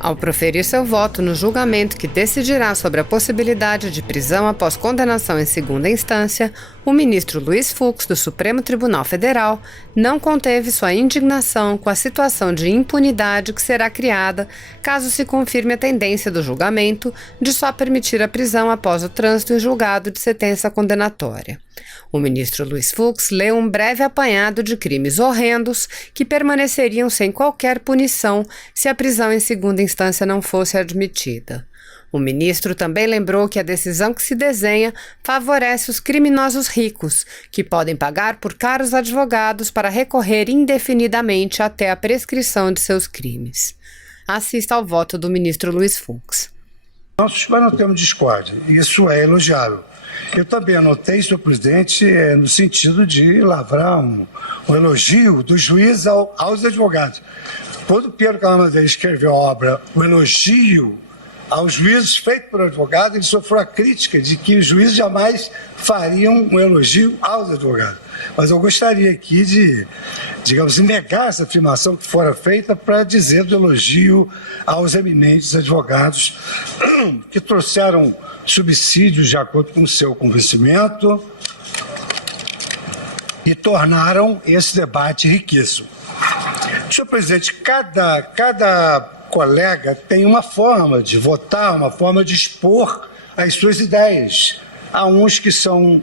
Ao proferir seu voto no julgamento que decidirá sobre a possibilidade de prisão após condenação em segunda instância, o ministro Luiz Fux, do Supremo Tribunal Federal, não conteve sua indignação com a situação de impunidade que será criada caso se confirme a tendência do julgamento de só permitir a prisão após o trânsito em julgado de sentença condenatória. O ministro Luiz Fux leu um breve apanhado de crimes horrendos que permaneceriam sem qualquer punição se a prisão em segunda instância não fosse admitida. O ministro também lembrou que a decisão que se desenha favorece os criminosos ricos, que podem pagar por caros advogados para recorrer indefinidamente até a prescrição de seus crimes. Assista ao voto do ministro Luiz Fux. Mas não temos discórdia, isso é elogiável. Eu também anotei, senhor presidente, no sentido de lavrar um elogio do juiz aos advogados. Quando Pedro Calamadeira escreveu a obra O Elogio aos Juízes, feito por advogado, ele sofreu a crítica de que os juízes jamais fariam um elogio aos advogados. Mas eu gostaria aqui de, digamos, negar essa afirmação que fora feita para dizer do elogio aos eminentes advogados que trouxeram subsídios de acordo com o seu convencimento e tornaram esse debate riquíssimo. Senhor presidente, cada colega tem uma forma de votar, uma forma de expor as suas ideias. Há uns que são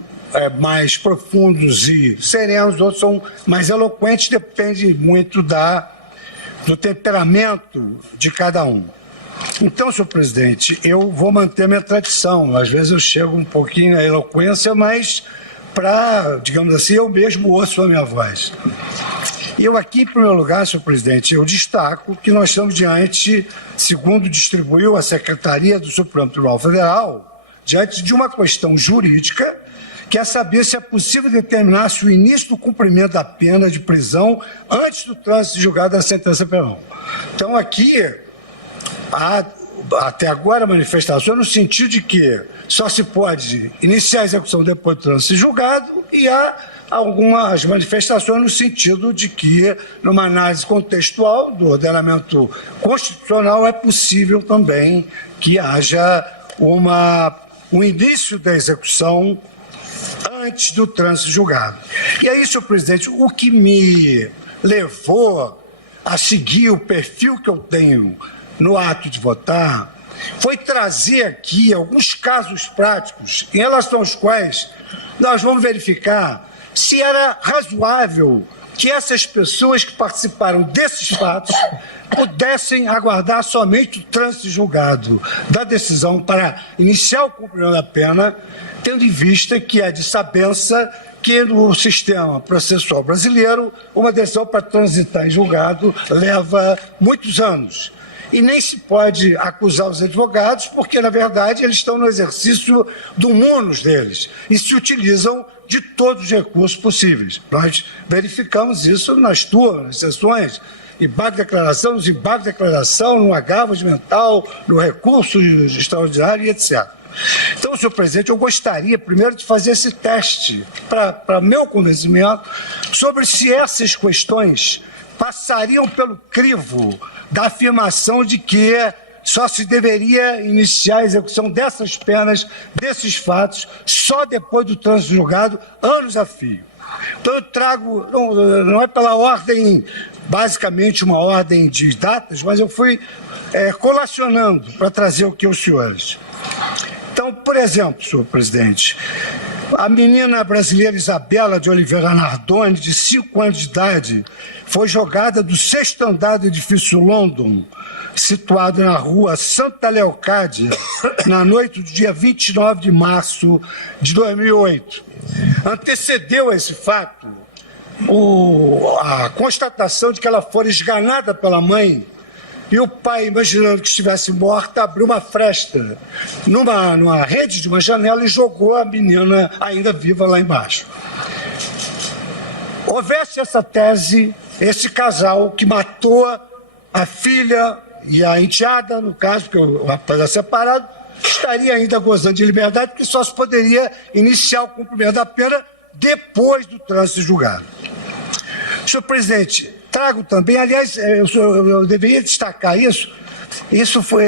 mais profundos e serenos, outros são mais eloquentes, depende muito do temperamento de cada um. Então, senhor presidente, eu vou manter minha tradição. Às vezes eu chego um pouquinho na eloquência, mas para, digamos assim, eu mesmo ouço a minha voz. E eu aqui, em primeiro lugar, senhor presidente, eu destaco que nós estamos diante, segundo distribuiu a Secretaria do Supremo Tribunal Federal, diante de uma questão jurídica, que é saber se é possível determinar se o início do cumprimento da pena de prisão antes do trânsito julgado da sentença penal. Então, aqui, há até agora manifestação no sentido de que só se pode iniciar a execução depois do trânsito julgado e há algumas manifestações no sentido de que, numa análise contextual do ordenamento constitucional, é possível também que haja um início da execução antes do trânsito julgado. E aí, senhor presidente, o que me levou a seguir o perfil que eu tenho no ato de votar foi trazer aqui alguns casos práticos em relação aos quais nós vamos verificar se era razoável que essas pessoas que participaram desses fatos pudessem aguardar somente o trânsito julgado da decisão para iniciar o cumprimento da pena, tendo em vista que é de sabença que no sistema processual brasileiro uma decisão para transitar em julgado leva muitos anos. E nem se pode acusar os advogados, porque, na verdade, eles estão no exercício do munus deles e se utilizam de todos os recursos possíveis. Nós verificamos isso nas sessões, embargo de declaração, nos embargos de declaração, no agravo mental, no recurso extraordinário e etc. Então, senhor presidente, eu gostaria primeiro de fazer esse teste, para meu convencimento, sobre se essas questões passariam pelo crivo da afirmação de que só se deveria iniciar a execução dessas penas, desses fatos, só depois do trânsito julgado, anos a fio. Então eu trago, não é pela ordem, basicamente uma ordem de datas, mas eu fui colacionando para trazer o que aos senhores. Então, por exemplo, senhor presidente, a menina brasileira Isabela de Oliveira Nardoni, de 5 anos de idade, foi jogada do 6º andar do edifício London, situado na rua Santa Leocádia, na noite do dia 29 de março de 2008. Antecedeu a esse fato a constatação de que ela fora esganada pela mãe e o pai, imaginando que estivesse morta, abriu uma fresta numa rede de uma janela e jogou a menina ainda viva lá embaixo. Houvesse essa tese, esse casal que matou a filha e a enteada, no caso, porque o rapaz é separado, estaria ainda gozando de liberdade, porque só se poderia iniciar o cumprimento da pena depois do trânsito julgado. Senhor presidente, trago também, aliás, eu deveria destacar isso, Isso foi,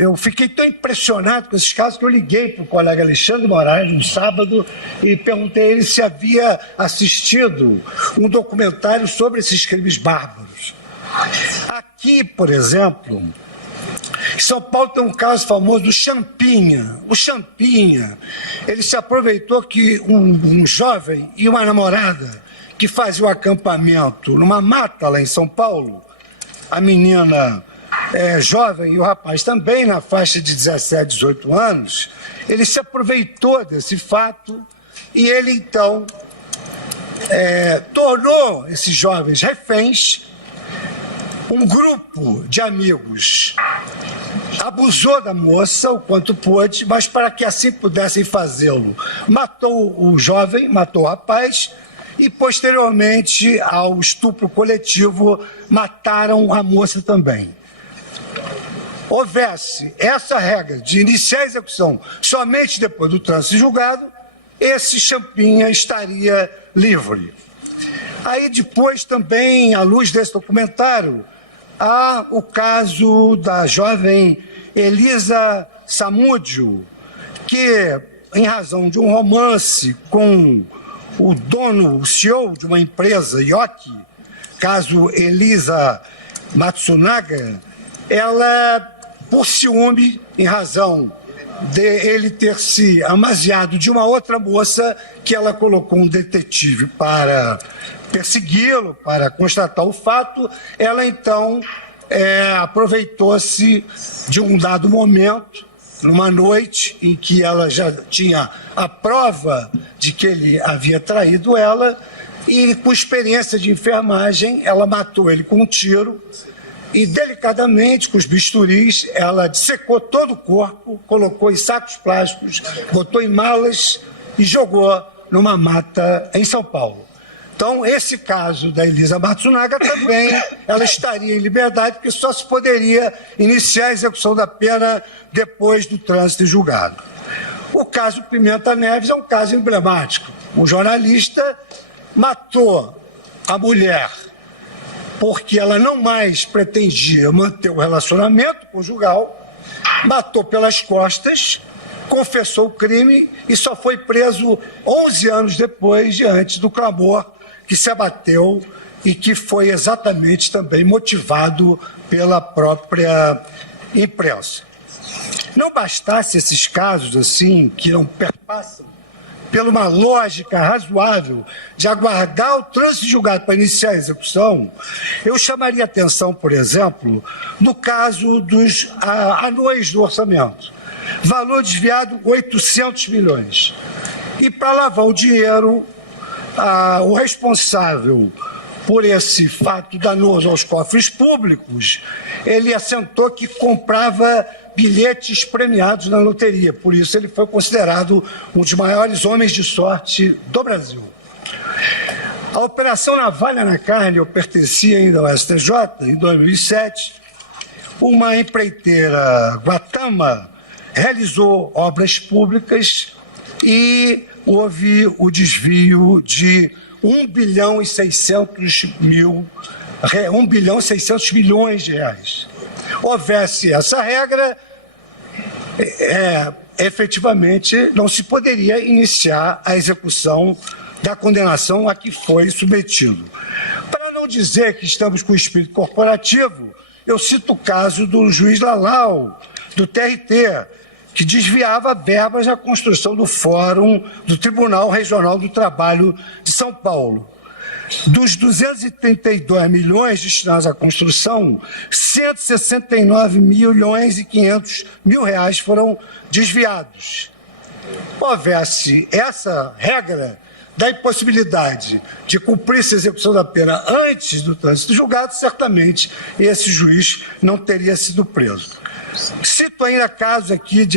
eu fiquei tão impressionado com esses casos que eu liguei para o colega Alexandre Moraes no sábado e perguntei a ele se havia assistido um documentário sobre esses crimes bárbaros. Aqui, por exemplo, em São Paulo tem um caso famoso do Champinha. O Champinha, ele se aproveitou que um jovem e uma namorada que faziam um acampamento numa mata lá em São Paulo, a menina jovem e o rapaz também, na faixa de 17, 18 anos, ele se aproveitou desse fato e ele, então, tornou esses jovens reféns. Um grupo de amigos abusou da moça o quanto pôde, mas para que assim pudessem fazê-lo, matou o jovem, matou o rapaz e, posteriormente ao estupro coletivo, mataram a moça também. Houvesse essa regra de iniciar a execução somente depois do trânsito julgado, esse Champinha estaria livre. Aí depois também, à luz desse documentário, há o caso da jovem Elisa Samúdio, que, em razão de um romance com o dono, o CEO de uma empresa, Yoki, caso Elisa Matsunaga, ela, por ciúme, em razão de ele ter se amaziado de uma outra moça, que ela colocou um detetive para persegui-lo, para constatar o fato, ela então aproveitou-se de um dado momento, numa noite em que ela já tinha a prova de que ele havia traído ela, e com experiência de enfermagem, ela matou ele com um tiro e, delicadamente, com os bisturis, ela dissecou todo o corpo, colocou em sacos plásticos, botou em malas e jogou numa mata em São Paulo. Então, esse caso da Elisa Matsunaga também, ela estaria em liberdade, porque só se poderia iniciar a execução da pena depois do trânsito julgado. O caso Pimenta Neves é um caso emblemático. Um jornalista matou a mulher porque ela não mais pretendia manter o relacionamento conjugal, matou pelas costas, confessou o crime e só foi preso 11 anos depois, diante do clamor que se abateu e que foi exatamente também motivado pela própria imprensa. Não bastasse esses casos assim, que não perpassam pela uma lógica razoável de aguardar o trânsito julgado para iniciar a execução, eu chamaria atenção, por exemplo, no caso dos anões do orçamento. Valor desviado, 800 milhões. E para lavar o dinheiro, o responsável por esse fato danoso aos cofres públicos, ele assentou que comprava bilhetes premiados na loteria. Por isso ele foi considerado um dos maiores homens de sorte do Brasil. A Operação Navalha na Carne, eu pertencia ainda ao STJ, em 2007, uma empreiteira Guatama realizou obras públicas e houve o desvio de 1 bilhão e 600 milhões de reais. Houvesse essa regra, efetivamente não se poderia iniciar a execução da condenação a que foi submetido. Para não dizer que estamos com espírito corporativo, eu cito o caso do juiz Lalau, do TRT, que desviava verbas na construção do Fórum do Tribunal Regional do Trabalho de São Paulo. Dos 232 milhões destinados à construção, 169 milhões e 500 mil reais foram desviados. Houvesse essa regra da impossibilidade de cumprir-se a execução da pena antes do trânsito julgado, certamente esse juiz não teria sido preso. Cito ainda casos aqui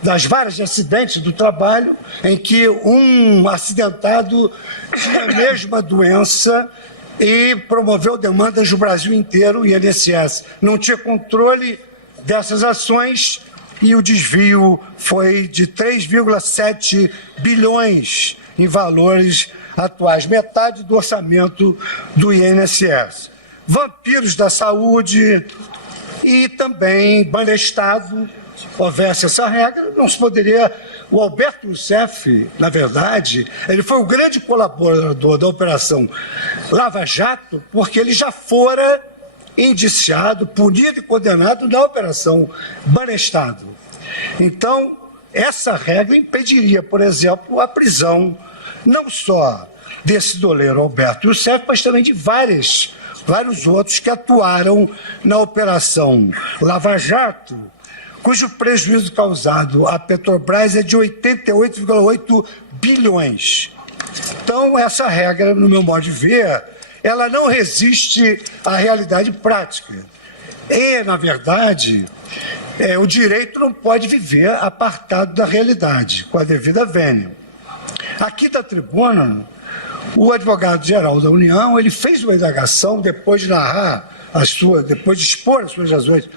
das várias de acidentes do trabalho, em que um acidentado tinha a mesma doença e promoveu demandas do Brasil inteiro, e o INSS não tinha controle dessas ações e o desvio foi de 3,7 bilhões em valores atuais, metade do orçamento do INSS. Vampiros da saúde, E também, banestado, houvesse essa regra, não se poderia... O Alberto Youssef, na verdade, ele foi o grande colaborador da Operação Lava Jato, porque ele já fora indiciado, punido e condenado na Operação Banestado. Então, essa regra impediria, por exemplo, a prisão não só desse doleiro Alberto Youssef, mas também de vários outros que atuaram na Operação Lava Jato, cujo prejuízo causado à Petrobras é de 88,8 bilhões. Então, essa regra, no meu modo de ver, ela não resiste à realidade prática. E, na verdade, o direito não pode viver apartado da realidade, com a devida vênia. Aqui da tribuna, o advogado-geral da União, ele fez uma indagação depois de depois de expor as suas razões.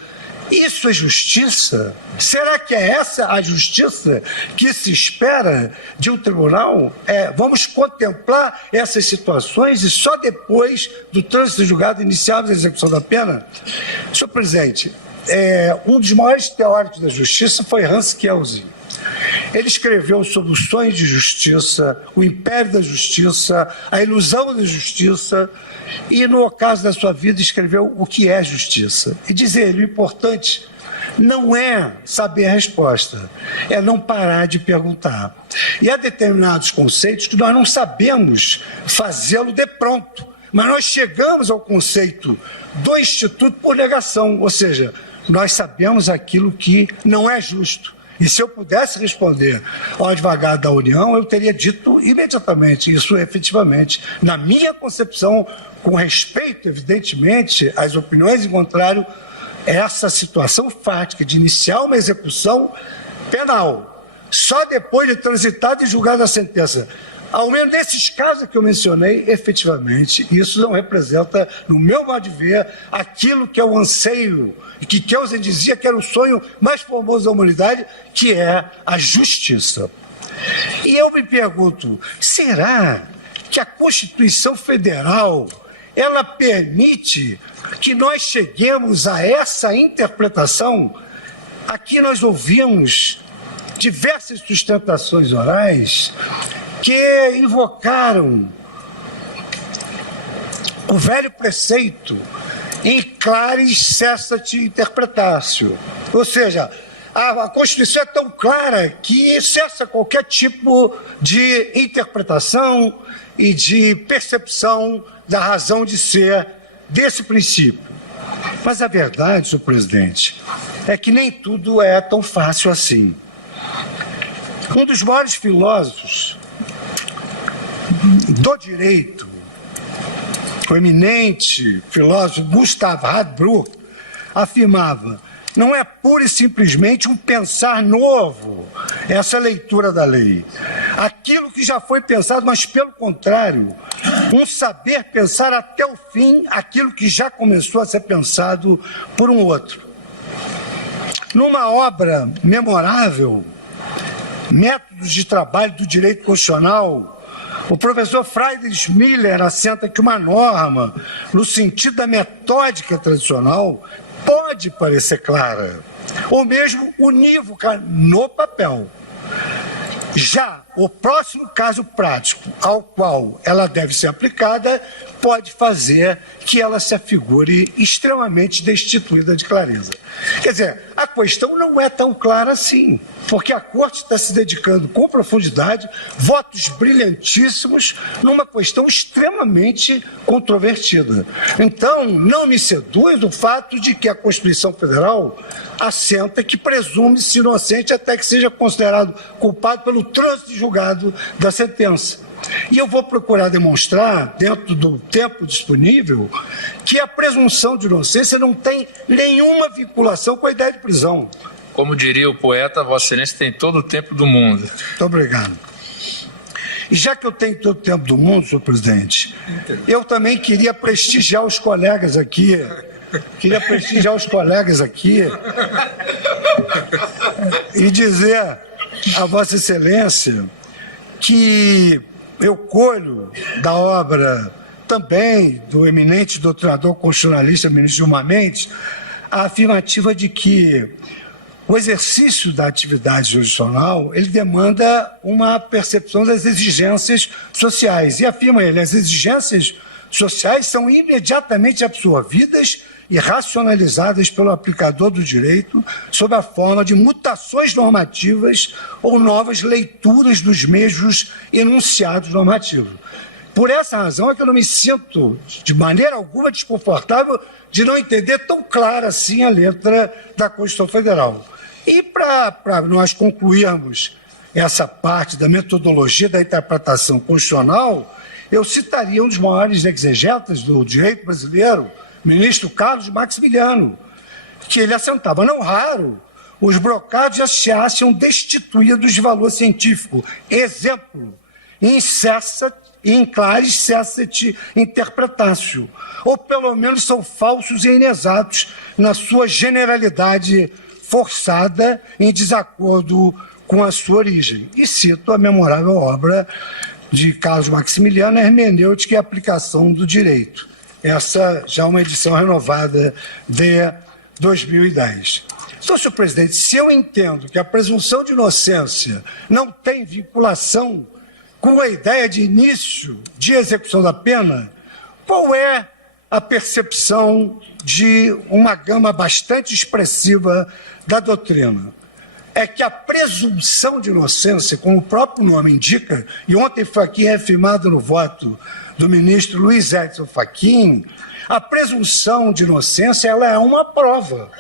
Isso é justiça? Será que é essa a justiça que se espera de um tribunal? Vamos contemplar essas situações e só depois do trânsito julgado iniciarmos a execução da pena? Senhor presidente, um dos maiores teóricos da justiça foi Hans Kelsen. Ele escreveu sobre o sonho de justiça, o império da justiça, a ilusão da justiça, e no ocaso da sua vida escreveu o que é justiça. E diz ele, o importante não é saber a resposta, é não parar de perguntar. E há determinados conceitos que nós não sabemos fazê-lo de pronto, mas nós chegamos ao conceito do instituto por negação, ou seja, nós sabemos aquilo que não é justo. E se eu pudesse responder ao advogado da União, eu teria dito imediatamente isso efetivamente. Na minha concepção, com respeito, evidentemente, às opiniões em contrário, essa situação fática de iniciar uma execução penal, só depois de transitada e julgada a sentença, ao menos nesses casos que eu mencionei, efetivamente, isso não representa, no meu modo de ver, aquilo que é o anseio, que Kelsen dizia que era o sonho mais formoso da humanidade, que é a justiça. E eu me pergunto, será que a Constituição Federal, ela permite que nós cheguemos a essa interpretação? Aqui nós ouvimos diversas sustentações orais que invocaram o velho preceito in claris cessat interpretatio. Ou seja, a Constituição é tão clara que cessa qualquer tipo de interpretação e de percepção da razão de ser desse princípio. Mas a verdade, senhor presidente, é que nem tudo é tão fácil assim. Um dos maiores filósofos do direito, o eminente filósofo Gustav Radbruch, afirmava: não é pura e simplesmente um pensar novo essa leitura da lei, aquilo que já foi pensado, mas pelo contrário, um saber pensar até o fim aquilo que já começou a ser pensado por um outro. Numa obra memorável, Métodos de Trabalho do Direito Constitucional, o professor Friedrich Miller assenta que uma norma, no sentido da metódica tradicional, pode parecer clara, ou mesmo unívoca no papel. Já o próximo caso prático ao qual ela deve ser aplicada pode fazer que ela se afigure extremamente destituída de clareza. Quer dizer, a questão não é tão clara assim, porque a Corte está se dedicando com profundidade, votos brilhantíssimos, numa questão extremamente controvertida. Então, não me seduz o fato de que a Constituição Federal assenta que presume-se inocente até que seja considerado culpado pelo trânsito julgado da sentença. E eu vou procurar demonstrar, dentro do tempo disponível, que a presunção de inocência não tem nenhuma vinculação com a ideia de prisão. Como diria o poeta, Vossa Excelência tem todo o tempo do mundo. Muito obrigado. E já que eu tenho todo o tempo do mundo, senhor presidente, eu também queria prestigiar os colegas aqui. E dizer a Vossa Excelência que eu colho da obra também do eminente doutrinador constitucionalista, ministro Gilmar Mendes, a afirmativa de que o exercício da atividade jurisdicional, ele demanda uma percepção das exigências sociais. E afirma ele, as exigências sociais são imediatamente absorvidas e racionalizadas pelo aplicador do direito sob a forma de mutações normativas ou novas leituras dos mesmos enunciados normativos. Por essa razão é que eu não me sinto, de maneira alguma, desconfortável de não entender tão clara assim a letra da Constituição Federal. E para nós concluirmos essa parte da metodologia da interpretação constitucional, eu citaria um dos maiores exegetas do direito brasileiro, o ministro Carlos Maximiliano, que ele assentava, não raro, os brocados já se acham destituídos de valor científico. Exemplo, in claris cessat interpretatio, ou pelo menos são falsos e inexatos na sua generalidade forçada em desacordo com a sua origem. E cito a memorável obra de Carlos Maximiliano, Hermenêutica e Aplicação do Direito. Essa já é uma edição renovada de 2010. Então, senhor presidente, se eu entendo que a presunção de inocência não tem vinculação com a ideia de início de execução da pena, qual é a percepção de uma gama bastante expressiva da doutrina? É que a presunção de inocência, como o próprio nome indica, e ontem foi aqui reafirmado no voto do ministro Luiz Edson Fachin, a presunção de inocência ela é uma prova.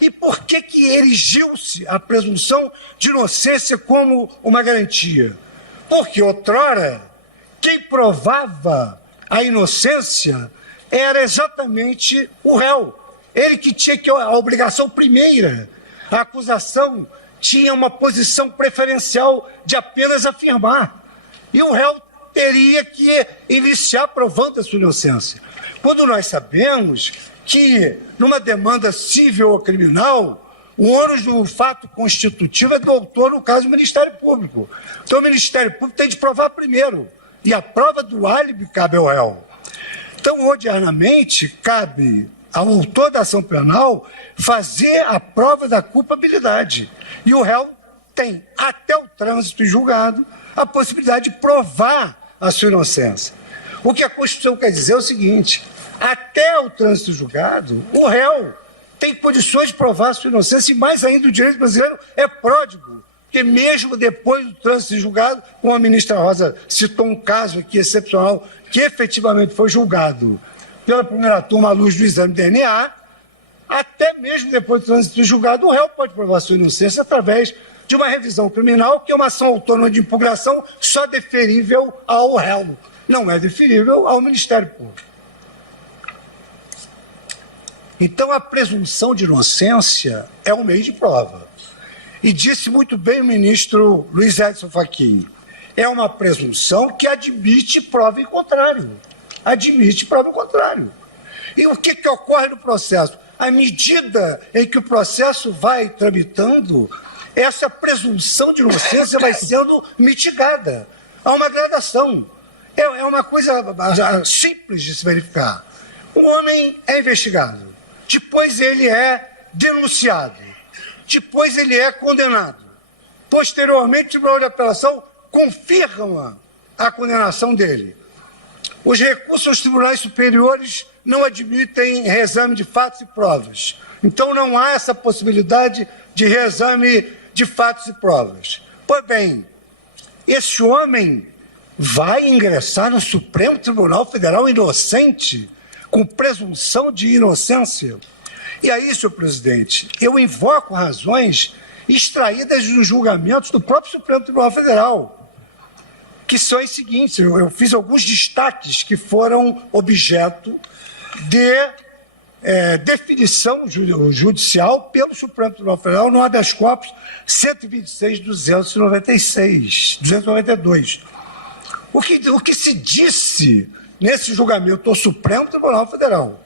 E por que erigiu-se a presunção de inocência como uma garantia? Porque outrora, quem provava a inocência era exatamente o réu. Ele que tinha a obrigação primeira. A acusação tinha uma posição preferencial de apenas afirmar. E o réu teria que iniciar provando a sua inocência. Quando nós sabemos que, numa demanda civil ou criminal, o ônus do fato constitutivo é do autor, no caso, do Ministério Público. Então, o Ministério Público tem de provar primeiro. E a prova do álibi cabe ao réu. Então, ordinariamente, cabe ao autor da ação penal fazer a prova da culpabilidade. E o réu tem, até o trânsito em julgado, a possibilidade de provar a sua inocência. O que a Constituição quer dizer é o seguinte: até o trânsito em julgado, o réu tem condições de provar a sua inocência, e mais ainda o direito brasileiro é pródigo, porque mesmo depois do trânsito em julgado, como a ministra Rosa citou um caso aqui excepcional, que efetivamente foi julgado pela primeira turma à luz do exame de DNA, até mesmo depois do trânsito em julgado, o réu pode provar a sua inocência através de uma revisão criminal, que é uma ação autônoma de impugnação só deferível ao réu, não é deferível ao Ministério Público. Então, a presunção de inocência é um meio de prova. E disse muito bem o ministro Luiz Edson Fachin, é uma presunção que admite prova em contrário. Admite prova em contrário. E o que ocorre no processo? À medida em que o processo vai tramitando, essa presunção de inocência vai sendo mitigada. Há uma gradação. É uma coisa simples de se verificar. Um homem é investigado, depois ele é denunciado, depois ele é condenado. Posteriormente, o Tribunal de Apelação confirma a condenação dele. Os recursos aos tribunais superiores não admitem reexame de fatos e provas. Então, não há essa possibilidade de reexame de fatos e provas. Pois bem, esse homem vai ingressar no Supremo Tribunal Federal inocente, com presunção de inocência. E aí, senhor presidente, eu invoco razões extraídas dos julgamentos do próprio Supremo Tribunal Federal, que são os seguintes: eu fiz alguns destaques que foram objeto de definição judicial pelo Supremo Tribunal Federal no habeas corpus 126.292. O que se disse nesse julgamento do Supremo Tribunal Federal?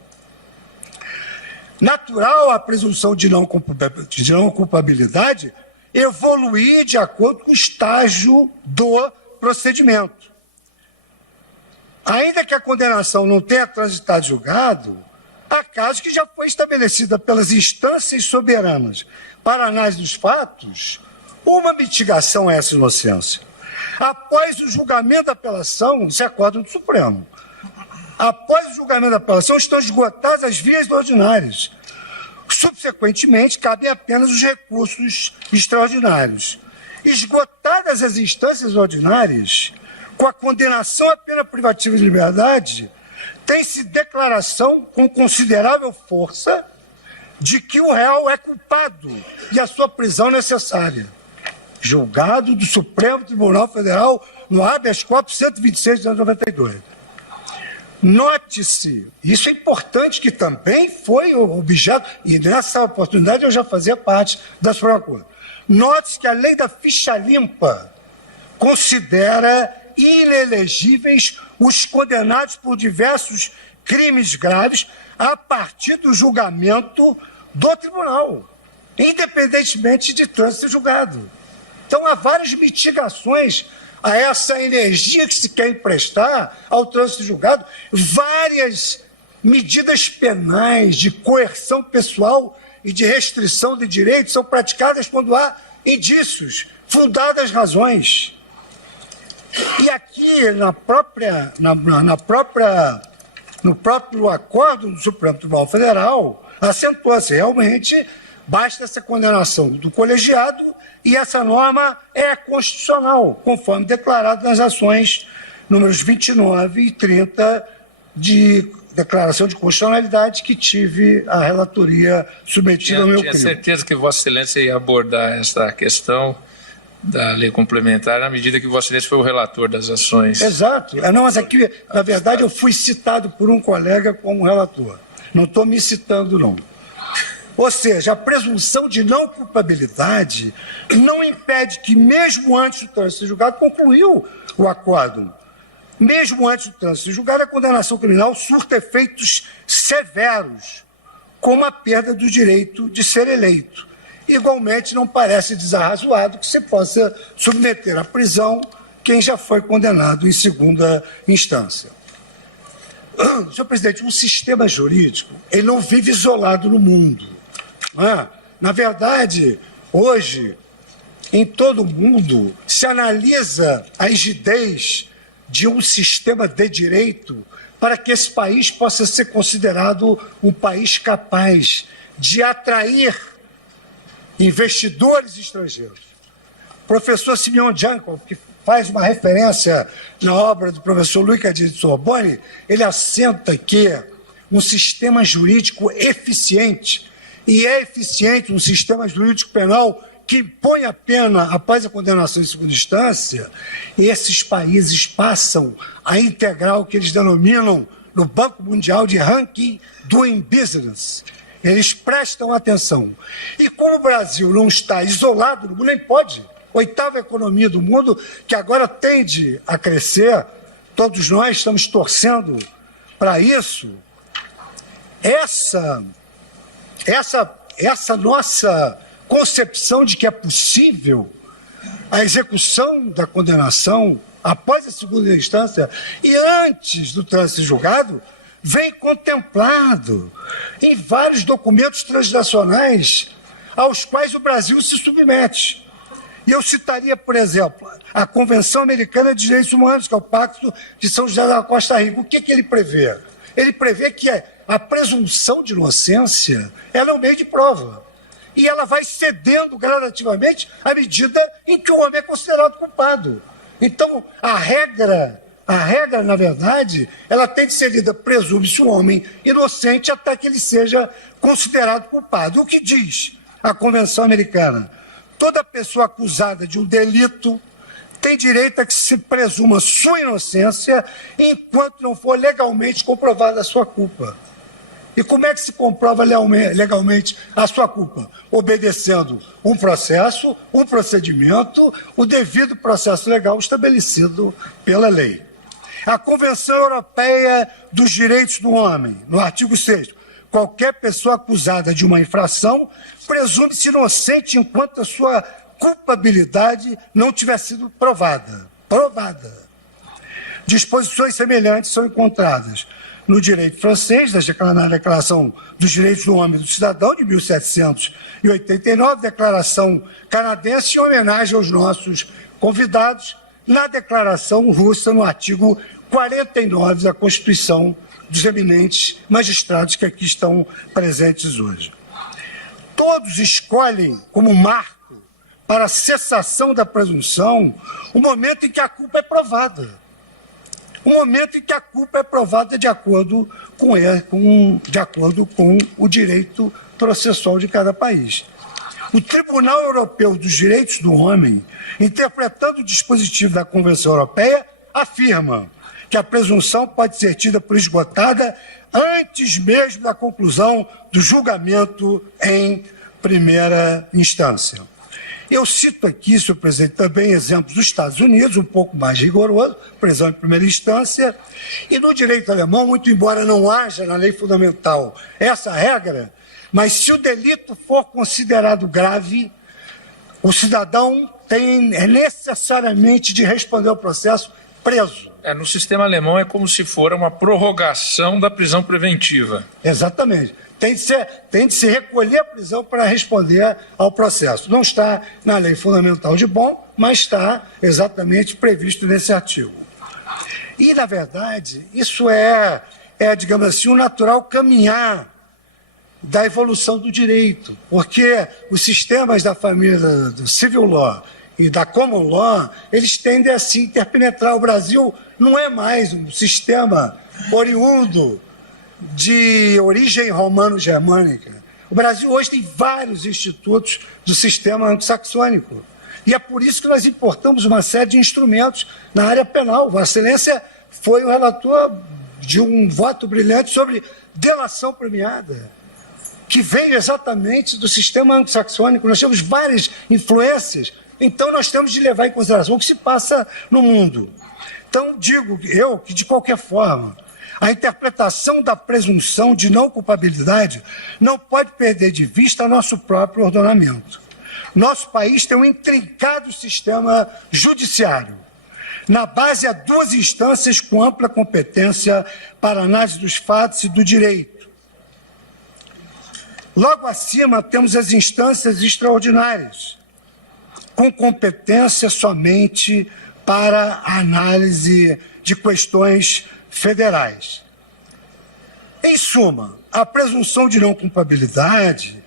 Natural a presunção de não culpabilidade evoluir de acordo com o estágio do procedimento. Ainda que a condenação não tenha transitado julgado, há caso que já foi estabelecida pelas instâncias soberanas para análise dos fatos uma mitigação a essa inocência. Após o julgamento da apelação, isso é acórdão do Supremo. Após o julgamento da apelação, estão esgotadas as vias ordinárias. Subsequentemente, cabem apenas os recursos extraordinários. Esgotadas as instâncias ordinárias, com a condenação à pena privativa de liberdade, tem-se declaração com considerável força de que o réu é culpado e a sua prisão necessária. Julgado do Supremo Tribunal Federal no habeas corpus 126 de 92. Note-se, isso é importante, que também foi objeto, e nessa oportunidade eu já fazia parte da Suprema Corte. Note-se que a lei da ficha limpa considera inelegíveis os condenados por diversos crimes graves a partir do julgamento do tribunal, independentemente de trânsito julgado. Então, há várias mitigações a essa energia que se quer emprestar ao trânsito julgado, várias medidas penais de coerção pessoal e de restrição de direitos são praticadas quando há indícios, fundadas razões. E aqui, no próprio acordo do Supremo Tribunal Federal, acentuou-se realmente, basta essa condenação do colegiado e essa norma é constitucional, conforme declarado nas ações números 29 e 30 de declaração de constitucionalidade que tive a relatoria submetida ao meu crivo. Tinha certeza que Vossa Excelência ia abordar essa questão da lei complementar na medida que Vossa Excelência foi o relator das ações. Exato. Não, mas aqui, na verdade, eu fui citado por um colega como relator. Não estou me citando, não. Ou seja, a presunção de não culpabilidade não impede que, mesmo antes do trânsito ser julgado, concluiu o acordo. Mesmo antes do trânsito ser julgado, a condenação criminal surta efeitos severos, como a perda do direito de ser eleito. Igualmente, não parece desarrazoado que se possa submeter à prisão quem já foi condenado em segunda instância. Senhor presidente, um sistema jurídico, ele não vive isolado no mundo. Na verdade, hoje, em todo o mundo, se analisa a rigidez de um sistema de direito para que esse país possa ser considerado um país capaz de atrair investidores estrangeiros. O professor Simeon Jankov, que faz uma referência na obra do professor Luiz Cadiz de Sorbonne, ele assenta que um sistema jurídico eficiente, e é eficiente um sistema jurídico penal que impõe a pena após a condenação em segunda instância, esses países passam a integrar o que eles denominam no Banco Mundial de Ranking Doing Business. Eles prestam atenção. E como o Brasil não está isolado no mundo, nem pode, oitava economia do mundo, que agora tende a crescer, todos nós estamos torcendo para isso, essa nossa concepção de que é possível a execução da condenação após a segunda instância e antes do trânsito julgado vem contemplado em vários documentos transnacionais aos quais o Brasil se submete. E eu citaria, por exemplo, a Convenção Americana de Direitos Humanos, que é o Pacto de São José da Costa Rica. O que ele prevê? Ele prevê que a presunção de inocência ela é um meio de prova. E ela vai cedendo gradativamente à medida em que o homem é considerado culpado. Então, a regra, na verdade, ela tem de ser lida, presume-se o homem inocente até que ele seja considerado culpado. O que diz a Convenção Americana? Toda pessoa acusada de um delito tem direito a que se presuma sua inocência enquanto não for legalmente comprovada a sua culpa. E como é que se comprova legalmente a sua culpa? Obedecendo um processo, um procedimento, o devido processo legal estabelecido pela lei. A Convenção Europeia dos Direitos do Homem, no artigo 6º, qualquer pessoa acusada de uma infração presume-se inocente enquanto a sua culpabilidade não tiver sido provada. Disposições semelhantes são encontradas no direito francês, na Declaração dos Direitos do Homem e do Cidadão, de 1789, Declaração canadense, em homenagem aos nossos convidados, na Declaração russa, no artigo 49 da Constituição dos eminentes magistrados que aqui estão presentes hoje. Todos escolhem como marco para a cessação da presunção o momento em que a culpa é provada. O momento em que a culpa é provada de acordo com o direito processual de cada país. O Tribunal Europeu dos Direitos do Homem, interpretando o dispositivo da Convenção Europeia, afirma que a presunção pode ser tida por esgotada antes mesmo da conclusão do julgamento em primeira instância. Eu cito aqui, senhor presidente, também exemplos dos Estados Unidos, um pouco mais rigoroso, prisão em primeira instância, e no direito alemão, muito embora não haja na lei fundamental essa regra, mas se o delito for considerado grave, o cidadão é necessariamente de responder ao processo preso. No sistema alemão é como se for uma prorrogação da prisão preventiva. Exatamente. Tem de se recolher a prisão para responder ao processo. Não está na lei fundamental de Bonn, mas está exatamente previsto nesse artigo. E, na verdade, isso digamos assim, um natural caminhar da evolução do direito, porque os sistemas da família do civil law e da common law, eles tendem a se interpenetrar. O Brasil não é mais um sistema oriundo de origem romano-germânica. O Brasil hoje tem vários institutos do sistema anglo-saxônico. E é por isso que nós importamos uma série de instrumentos na área penal. Vossa Excelência foi o relator de um voto brilhante sobre delação premiada, que veio exatamente do sistema anglo-saxônico. Nós temos várias influências, então nós temos de levar em consideração o que se passa no mundo. Então, digo eu que, de qualquer forma, a interpretação da presunção de não culpabilidade não pode perder de vista nosso próprio ordenamento. Nosso país tem um intrincado sistema judiciário. Na base há duas instâncias com ampla competência para análise dos fatos e do direito. Logo acima temos as instâncias extraordinárias, com competência somente para a análise de questões federais. Em suma, a presunção de não culpabilidade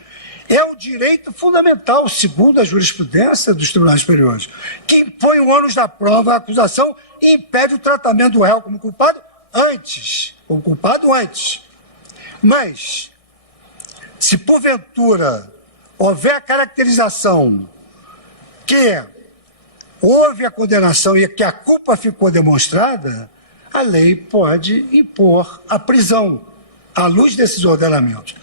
é o direito fundamental, segundo a jurisprudência dos tribunais superiores, que impõe o ônus da prova à acusação e impede o tratamento do réu como culpado antes. Mas, se porventura houver a caracterização que houve a condenação e que a culpa ficou demonstrada, a lei pode impor a prisão, à luz desses ordenamentos.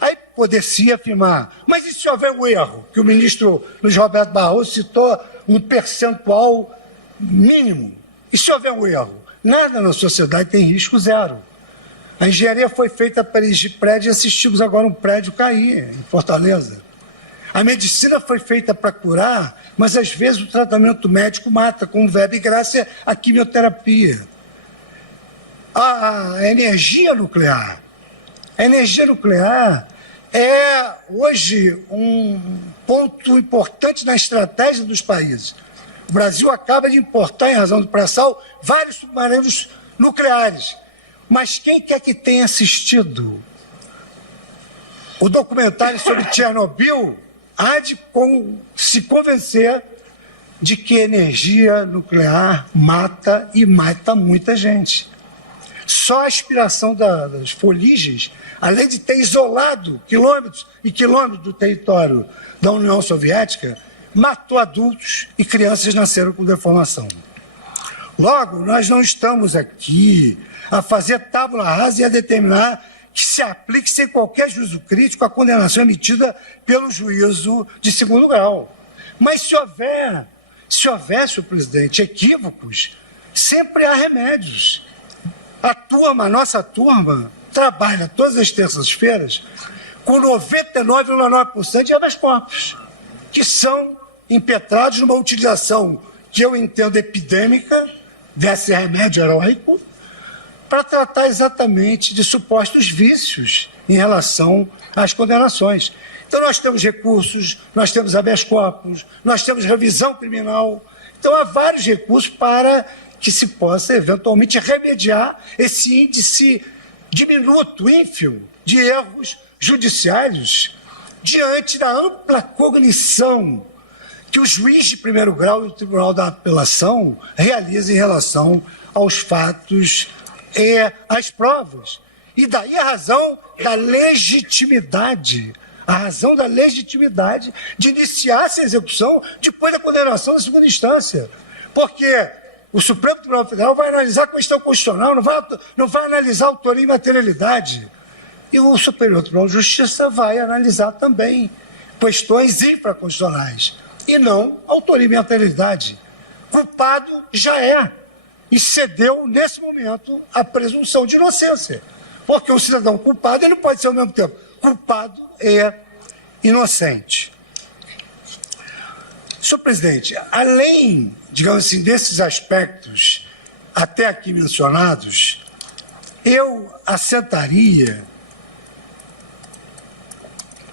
Aí poder-se afirmar, mas e se houver um erro? Que o ministro Luiz Roberto Barroso citou um percentual mínimo. E se houver um erro? Nada na sociedade tem risco zero. A engenharia foi feita para erigir prédio e assistimos agora um prédio cair em Fortaleza. A medicina foi feita para curar, mas às vezes o tratamento médico mata, como verbo e graça a quimioterapia. A energia nuclear. A energia nuclear é hoje um ponto importante na estratégia dos países. O Brasil acaba de importar, em razão do pré-sal, vários submarinos nucleares. Mas quem quer que tenha assistido o documentário sobre Chernobyl há de se convencer de que energia nuclear mata e mata muita gente. Só a aspiração das fuligens, além de ter isolado quilômetros e quilômetros do território da União Soviética, matou adultos e crianças nasceram com deformação. Logo, nós não estamos aqui a fazer tábula rasa e a determinar que se aplique sem qualquer juízo crítico a condenação emitida pelo juízo de segundo grau. Mas se houver, senhor presidente, equívocos, sempre há remédios. A nossa turma, trabalha todas as terças-feiras com 99,9% de habeas corpus, que são impetrados numa utilização que eu entendo epidêmica desse remédio heróico, para tratar exatamente de supostos vícios em relação às condenações. Então nós temos recursos, nós temos habeas corpus, nós temos revisão criminal. Então há vários recursos para que se possa eventualmente remediar esse índice diminuto, ínfimo, de erros judiciários diante da ampla cognição que o juiz de primeiro grau e o Tribunal da Apelação realizam em relação aos fatos e às provas. E daí a razão da legitimidade, de iniciar essa execução depois da condenação da segunda instância. Porque o Supremo Tribunal Federal vai analisar a questão constitucional, não vai analisar autoria e materialidade. E o Superior Tribunal de Justiça vai analisar também questões infraconstitucionais e não autoria e materialidade. Culpado já é e cedeu, nesse momento, a presunção de inocência. Porque o cidadão culpado ele não pode ser ao mesmo tempo culpado e inocente. Senhor presidente, além, digamos assim, desses aspectos até aqui mencionados, eu assentaria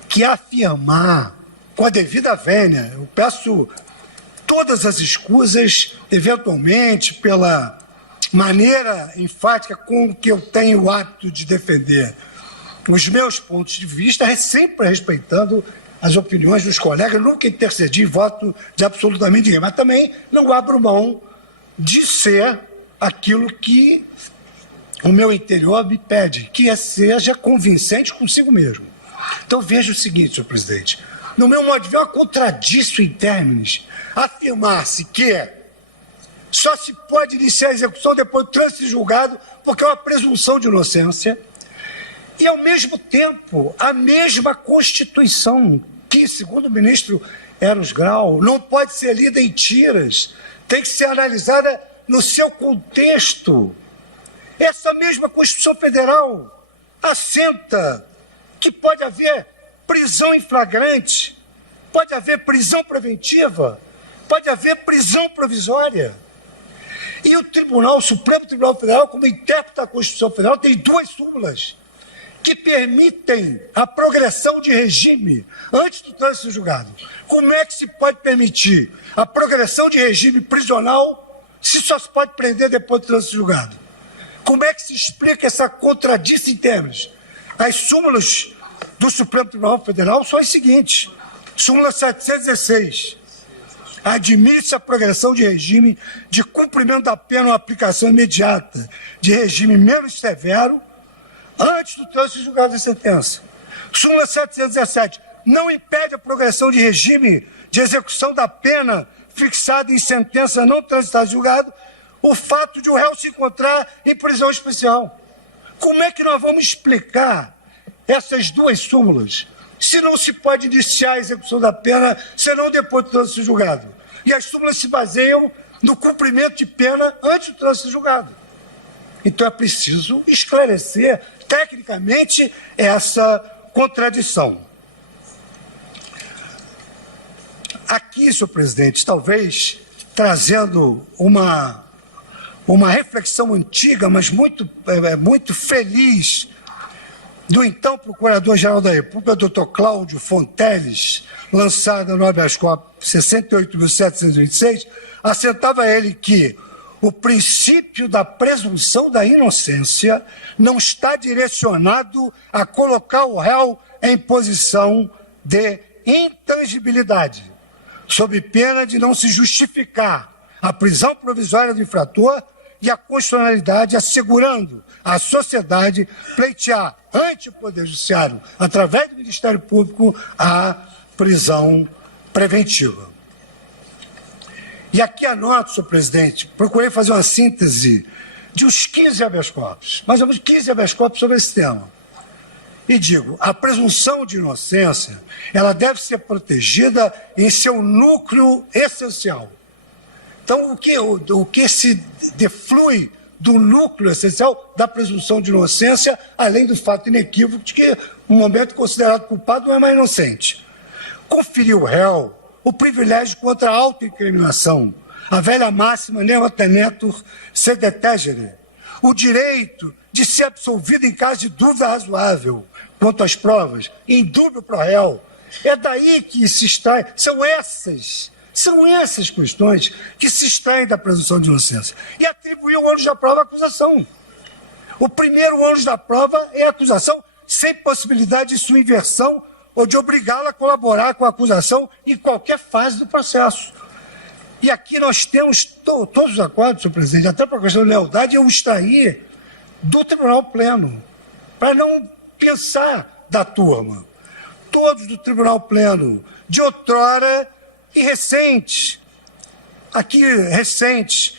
que afirmar com a devida vênia, eu peço todas as escusas, eventualmente, pela maneira enfática com que eu tenho o hábito de defender os meus pontos de vista, sempre respeitando as opiniões dos colegas, nunca intercedi em voto de absolutamente ninguém, mas também não abro mão de ser aquilo que o meu interior me pede, que seja convincente consigo mesmo. Então veja o seguinte, senhor presidente, no meu modo de ver, é contradiço em termos afirmar-se que só se pode iniciar a execução depois do trânsito de julgado, porque é uma presunção de inocência, e, ao mesmo tempo, a mesma Constituição, que, segundo o ministro Eros Grau, não pode ser lida em tiras, tem que ser analisada no seu contexto. Essa mesma Constituição Federal assenta que pode haver prisão em flagrante, pode haver prisão preventiva, pode haver prisão provisória. E o Supremo Tribunal Federal, como intérprete da Constituição Federal, tem duas súmulas que permitem a progressão de regime antes do trânsito julgado. Como é que se pode permitir a progressão de regime prisional se só se pode prender depois do trânsito julgado? Como é que se explica essa contradição em termos? As súmulas do Supremo Tribunal Federal são as seguintes. Súmula 716. Admite-se a progressão de regime de cumprimento da pena ou aplicação imediata de regime menos severo antes do trânsito julgado da sentença. Súmula 717. Não impede a progressão de regime de execução da pena fixada em sentença não transitada de julgado o fato de o réu se encontrar em prisão especial. Como é que nós vamos explicar essas duas súmulas se não se pode iniciar a execução da pena senão depois do trânsito julgado? E as súmulas se baseiam no cumprimento de pena antes do trânsito julgado. Então é preciso esclarecer tecnicamente essa contradição. Aqui, senhor presidente, talvez trazendo uma reflexão antiga, mas muito feliz, do então Procurador-Geral da República, Dr. Cláudio Fonteles, lançada no habeas corpus 68.726, assentava ele que o princípio da presunção da inocência não está direcionado a colocar o réu em posição de intangibilidade, sob pena de não se justificar a prisão provisória do infrator e a constitucionalidade, assegurando à sociedade pleitear ante o Poder Judiciário, através do Ministério Público, a prisão preventiva. E aqui anoto, senhor presidente, procurei fazer uma síntese de uns 15 habeas corpus, mais ou menos 15 habeas corpus sobre esse tema. E digo, a presunção de inocência, ela deve ser protegida em seu núcleo essencial. Então, o que se deflui do núcleo essencial da presunção de inocência, além do fato inequívoco de que, no momento considerado culpado, não é mais inocente. Conferir ao réu o privilégio contra a autoincriminação, a velha máxima nemo tenetur sed tegere, o direito de ser absolvido em caso de dúvida razoável quanto às provas, em dúvida pro réu. É daí que se extrai, são essas questões que se extraem da presunção de inocência. E atribuir o ônus da prova à acusação. O primeiro ônus da prova é a acusação, sem possibilidade de sua inversão ou de obrigá-la a colaborar com a acusação em qualquer fase do processo. E aqui nós temos todos os acordos, senhor presidente, até para a questão de lealdade, eu extraí do Tribunal Pleno, para não pensar da turma. Todos do Tribunal Pleno, de outrora e recentes, aqui recentes,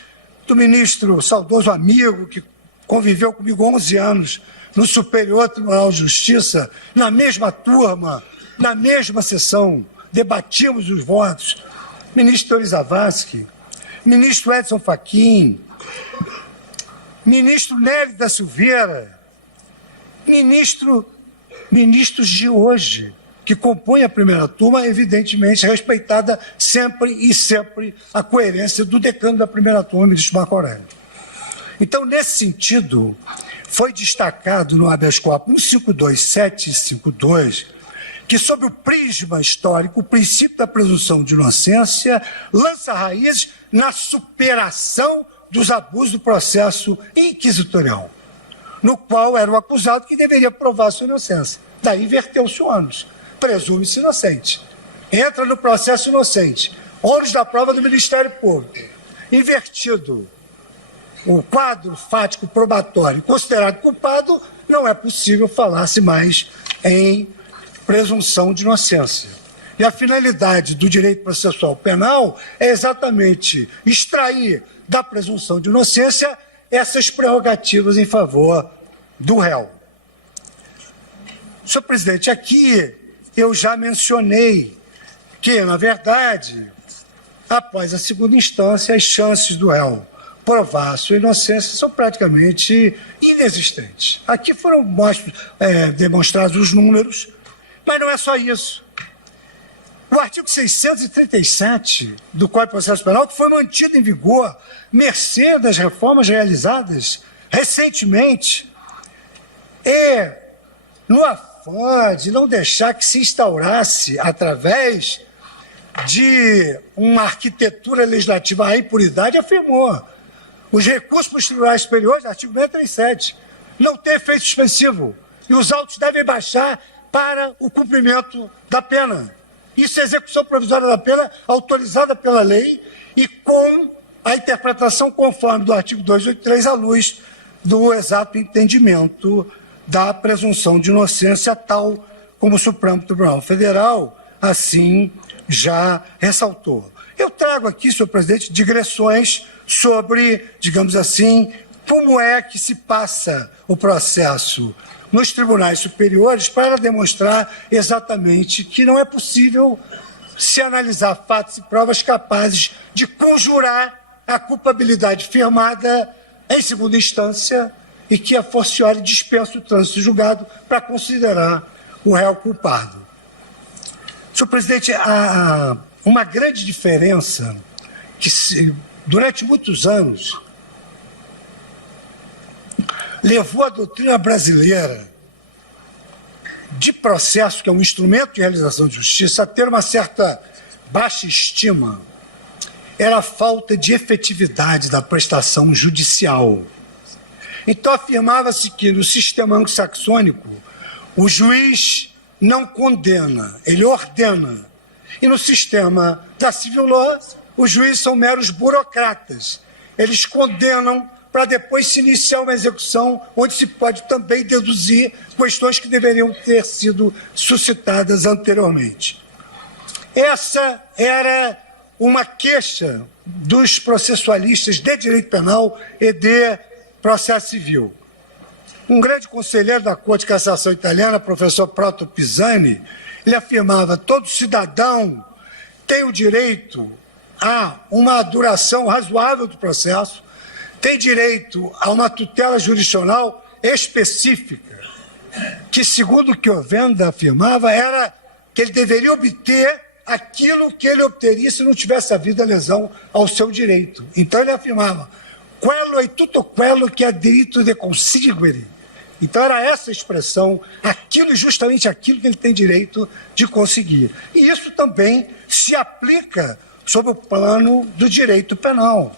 do ministro saudoso amigo, que conviveu comigo 11 anos no Superior Tribunal de Justiça, na mesma turma, na mesma sessão, debatimos os votos, ministro Dori Zavascki, ministro Edson Fachin, ministro Nélio da Silveira, ministros de hoje, que compõem a primeira turma, evidentemente respeitada sempre a coerência do decano da primeira turma, ministro Marco Aurélio. Então, nesse sentido, foi destacado no habeas corpus 152752 que, sob o prisma histórico, o princípio da presunção de inocência lança raízes na superação dos abusos do processo inquisitorial, no qual era o acusado que deveria provar sua inocência. Daí inverteu-se o ônus. Presume-se inocente. Entra no processo inocente. Ônus da prova do Ministério Público. Invertido o quadro fático probatório considerado culpado, não é possível falar-se mais em presunção de inocência. E a finalidade do direito processual penal é exatamente extrair da presunção de inocência essas prerrogativas em favor do réu. Senhor presidente, aqui eu já mencionei que, na verdade, após a segunda instância, as chances do réu provar sua inocência são praticamente inexistentes. Aqui foram demonstrados os números, mas não é só isso. O artigo 637 do Código de Processo Penal, que foi mantido em vigor, mercê das reformas realizadas recentemente, no afã de não deixar que se instaurasse, através de uma arquitetura legislativa à impunidade, afirmou: os recursos para os tribunais superiores, artigo 637, não tem efeito suspensivo e os autos devem baixar para o cumprimento da pena. Isso é execução provisória da pena autorizada pela lei e com a interpretação conforme do artigo 283 à luz do exato entendimento da presunção de inocência, tal como o Supremo Tribunal Federal assim já ressaltou. Eu trago aqui, senhor presidente, digressões sobre, digamos assim, como é que se passa o processo nos tribunais superiores para demonstrar exatamente que não é possível se analisar fatos e provas capazes de conjurar a culpabilidade firmada em segunda instância e que a forciore dispensa o trânsito julgado para considerar o réu culpado. Senhor presidente, há uma grande diferença que, durante muitos anos, levou a doutrina brasileira de processo, que é um instrumento de realização de justiça, a ter uma certa baixa estima, era a falta de efetividade da prestação judicial. Então afirmava-se que no sistema anglo-saxônico o juiz não condena, ele ordena. E no sistema da civil law, os juízes são meros burocratas. Eles condenam para depois se iniciar uma execução onde se pode também deduzir questões que deveriam ter sido suscitadas anteriormente. Essa era uma queixa dos processualistas de direito penal e de processo civil. Um grande conselheiro da Corte de Cassação italiana, professor Proto Pisani, ele afirmava: todo cidadão tem o direito a uma duração razoável do processo, tem direito a uma tutela jurisdicional específica, que, segundo o que Ovenda afirmava, era que ele deveria obter aquilo que ele obteria se não tivesse havido a lesão ao seu direito. Então ele afirmava: quello e tutto quello que é diritto de conseguire. Então era essa a expressão, aquilo justamente aquilo que ele tem direito de conseguir. E isso também se aplica sobre o plano do direito penal.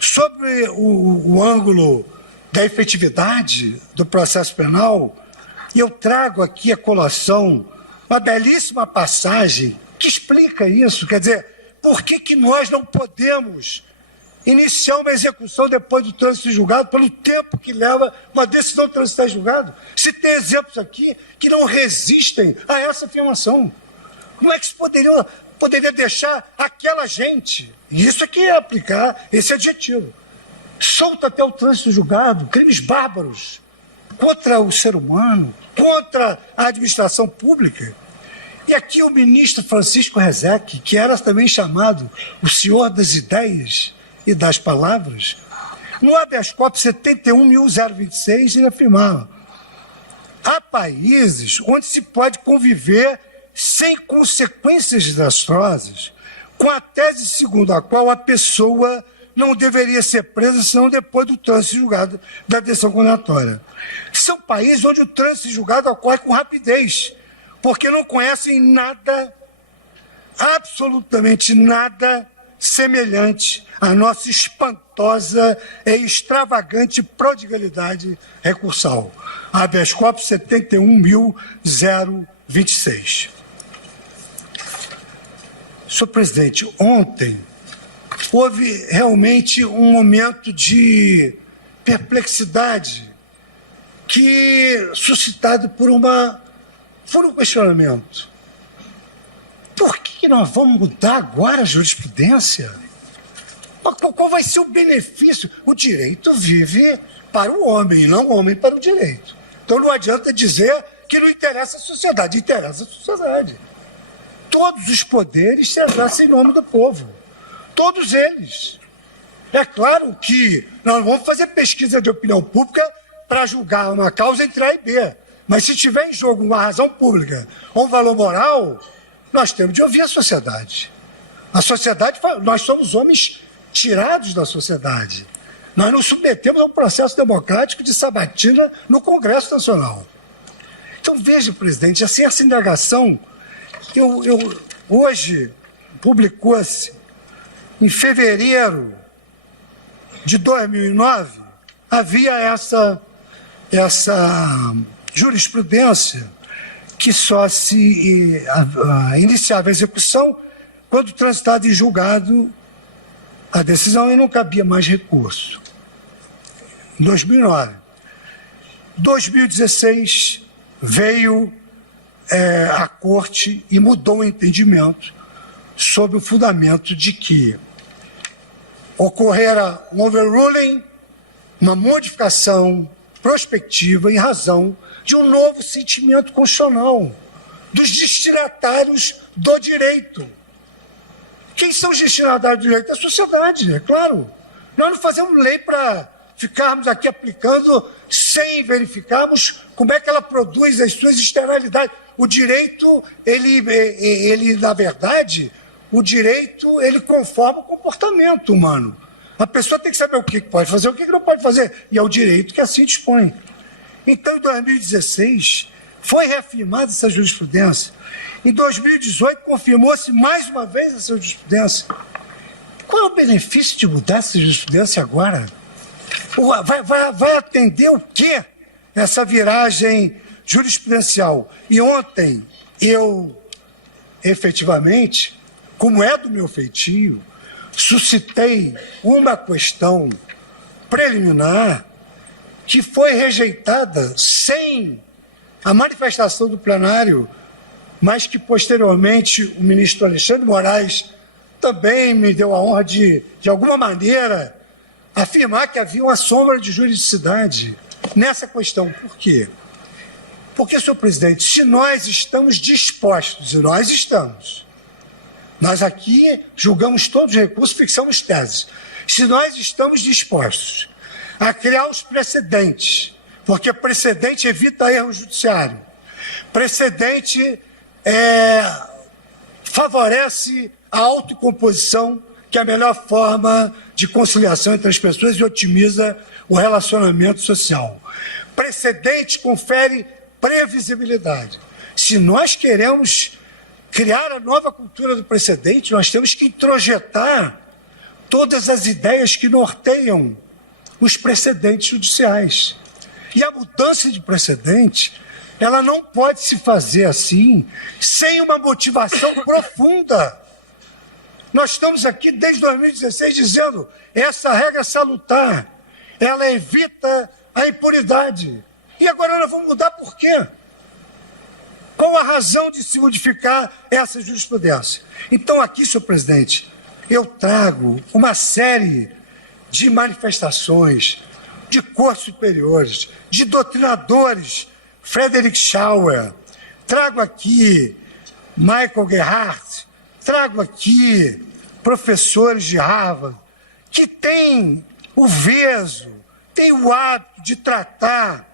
Sobre o ângulo da efetividade do processo penal, eu trago aqui a colação uma belíssima passagem que explica isso. Quer dizer, por que nós não podemos iniciar uma execução depois do trânsito em julgado, pelo tempo que leva uma decisão de transitar em julgado? Se tem exemplos aqui que não resistem a essa afirmação. Como é que se poderia deixar aquela gente, e isso aqui é aplicar esse adjetivo, solta até o trânsito em julgado, crimes bárbaros contra o ser humano, contra a administração pública? E aqui o ministro Francisco Rezec, que era também chamado o senhor das ideias e das palavras, no habeas corpus 71.026, ele afirmava: há países onde se pode conviver sem consequências desastrosas, com a tese segundo a qual a pessoa não deveria ser presa senão depois do trânsito julgado da decisão condenatória. São países onde o trânsito julgado ocorre com rapidez, porque não conhecem nada, absolutamente nada, semelhante à nossa espantosa e extravagante prodigalidade recursal. Habeas corpus 71.026. Senhor presidente, ontem houve realmente um momento de perplexidade suscitado por um questionamento. Por que nós vamos mudar agora a jurisprudência? Qual vai ser o benefício? O direito vive para o homem, não o homem para o direito. Então não adianta dizer que não interessa a sociedade. Interessa a sociedade. Todos os poderes se exercem em nome do povo. Todos eles. É claro que nós vamos fazer pesquisa de opinião pública para julgar uma causa entre A e B. Mas se tiver em jogo uma razão pública ou um valor moral, nós temos de ouvir a sociedade. A sociedade, nós somos homens tirados da sociedade. Nós nos submetemos a um processo democrático de sabatina no Congresso Nacional. Então veja, presidente, assim, essa indagação, hoje publicou-se em fevereiro de 2009, havia essa jurisprudência que só se iniciava a execução quando transitada em julgado a decisão e não cabia mais recurso. Em 2009. 2016 veio a Corte e mudou o entendimento sob o fundamento de que ocorrera um overruling, uma modificação prospectiva em razão de um novo sentimento constitucional dos destinatários do direito. Quem são os destinatários do direito? A sociedade, é claro. Nós não fazemos lei para ficarmos aqui aplicando sem verificarmos como é que ela produz as suas externalidades. O direito, ele na verdade, o direito, ele conforma o comportamento humano. A pessoa tem que saber o que pode fazer, o que não pode fazer. E é o direito que assim dispõe. Então, em 2016, foi reafirmada essa jurisprudência. Em 2018, confirmou-se mais uma vez essa jurisprudência. Qual é o benefício de mudar essa jurisprudência agora? Vai atender o quê? Essa viragem jurisprudencial. E ontem, eu, efetivamente, como é do meu feitio, suscitei uma questão preliminar que foi rejeitada sem a manifestação do plenário, mas que posteriormente o ministro Alexandre Moraes também me deu a honra de alguma maneira, afirmar que havia uma sombra de juridicidade nessa questão. Por quê? Porque, senhor presidente, se nós estamos dispostos, e nós estamos, nós aqui julgamos todos os recursos, fixamos teses. Se nós estamos dispostos a criar os precedentes, porque precedente evita erro judiciário, precedente favorece a autocomposição que é a melhor forma de conciliação entre as pessoas e otimiza o relacionamento social. Precedente confere previsibilidade. Se nós queremos criar a nova cultura do precedente, nós temos que introjetar todas as ideias que norteiam os precedentes judiciais. E a mudança de precedente, ela não pode se fazer assim, sem uma motivação profunda. Nós estamos aqui desde 2016 dizendo essa regra salutar, ela evita a impunidade. E agora nós vamos mudar por quê? Qual a razão de se modificar essa jurisprudência? Então aqui, senhor presidente, eu trago uma série de manifestações de cortes superiores, de doutrinadores, Frederick Schauer, trago aqui Michael Gerhardt, trago aqui professores de Harvard, que têm o veso, têm o hábito de tratar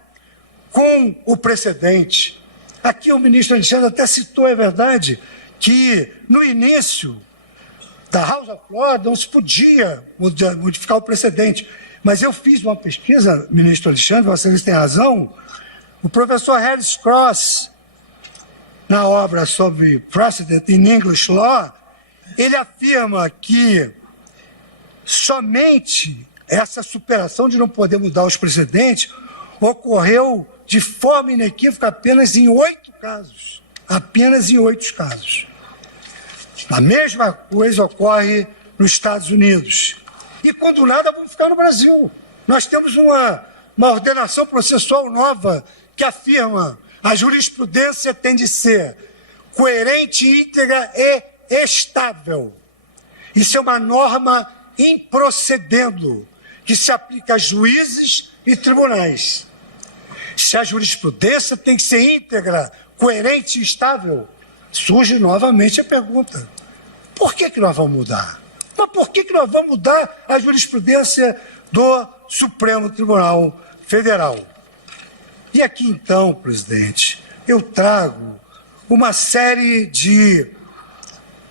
com o precedente. Aqui o ministro Alexandre até citou, é verdade, que no início da House of Lords não se podia modificar o precedente. Mas eu fiz uma pesquisa, ministro Alexandre, vocês têm razão, o professor Harris Cross, na obra sobre Precedent in English Law, ele afirma que somente essa superação de não poder mudar os precedentes ocorreu de forma inequívoca apenas em 8 casos. Apenas em 8 casos. A mesma coisa ocorre nos Estados Unidos. E quando nada, vamos ficar no Brasil. Nós temos uma ordenação processual nova que afirma a jurisprudência tem de ser coerente, íntegra e estável. Isso é uma norma improcedendo, que se aplica a juízes e tribunais. Se a jurisprudência tem que ser íntegra, coerente e estável, surge novamente a pergunta: por que nós vamos mudar? Mas por que nós vamos mudar a jurisprudência do Supremo Tribunal Federal? E aqui, então, presidente, eu trago uma série de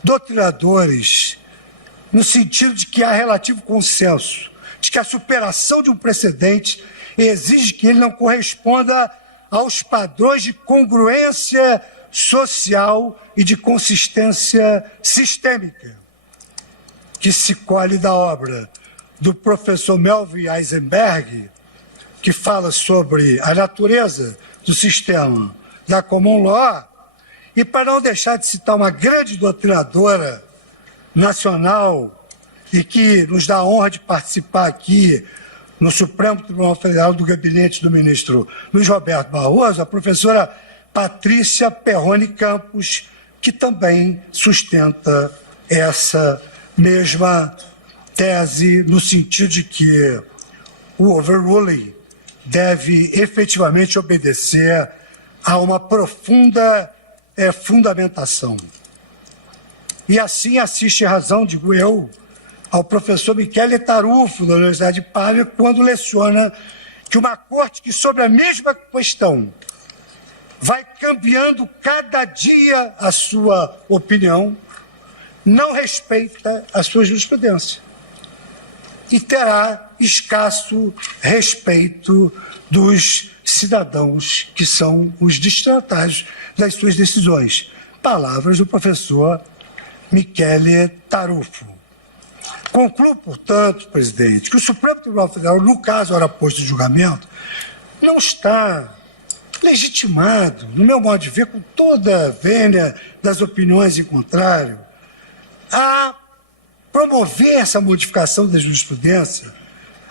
doutrinadores no sentido de que há relativo consenso, de que a superação de um precedente exige que ele não corresponda aos padrões de congruência social e de consistência sistêmica, que se colhe da obra do professor Melvin Eisenberg, que fala sobre a natureza do sistema da common law, e para não deixar de citar uma grande doutrinadora nacional e que nos dá a honra de participar aqui no Supremo Tribunal Federal do gabinete do ministro Luiz Roberto Barroso, a professora Patrícia Perrone Campos, que também sustenta essa mesma tese no sentido de que o overruling deve efetivamente obedecer a uma profunda fundamentação. E assim assiste razão, digo eu, ao professor Michele Tarufo, da Universidade de Pávia, quando leciona que uma corte que sobre a mesma questão vai cambiando cada dia a sua opinião, não respeita a sua jurisprudência e terá escasso respeito dos cidadãos que são os destinatários das suas decisões. Palavras do professor Michele Tarufo. Concluo, portanto, presidente, que o Supremo Tribunal Federal, no caso ora posto de julgamento, não está legitimado, no meu modo de ver, com toda a vênia das opiniões em contrário, a promover essa modificação da jurisprudência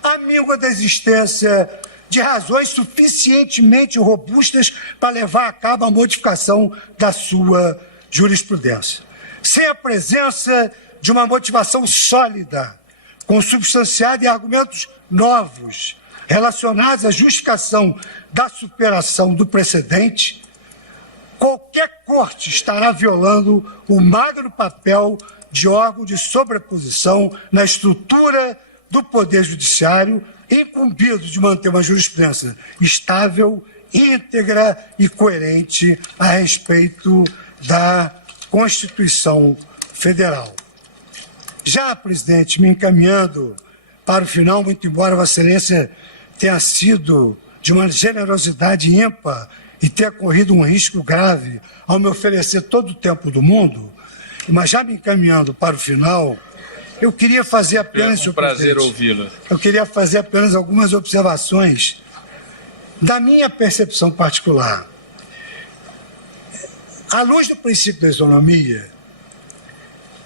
à míngua da existência de razões suficientemente robustas para levar a cabo a modificação da sua jurisprudência. Sem a presença de uma motivação sólida, consubstanciada em argumentos novos, relacionados à justificação da superação do precedente, qualquer corte estará violando o magro papel de órgão de sobreposição na estrutura do Poder Judiciário, incumbido de manter uma jurisprudência estável, íntegra e coerente a respeito da Constituição Federal. Já, presidente, me encaminhando para o final, muito embora Vossa Excelência tenha sido de uma generosidade ímpar e tenha corrido um risco grave ao me oferecer todo o tempo do mundo, mas já me encaminhando para o final, eu queria fazer apenas... É um prazer ouvi-lo. Eu queria fazer apenas algumas observações da minha percepção particular. À luz do princípio da isonomia,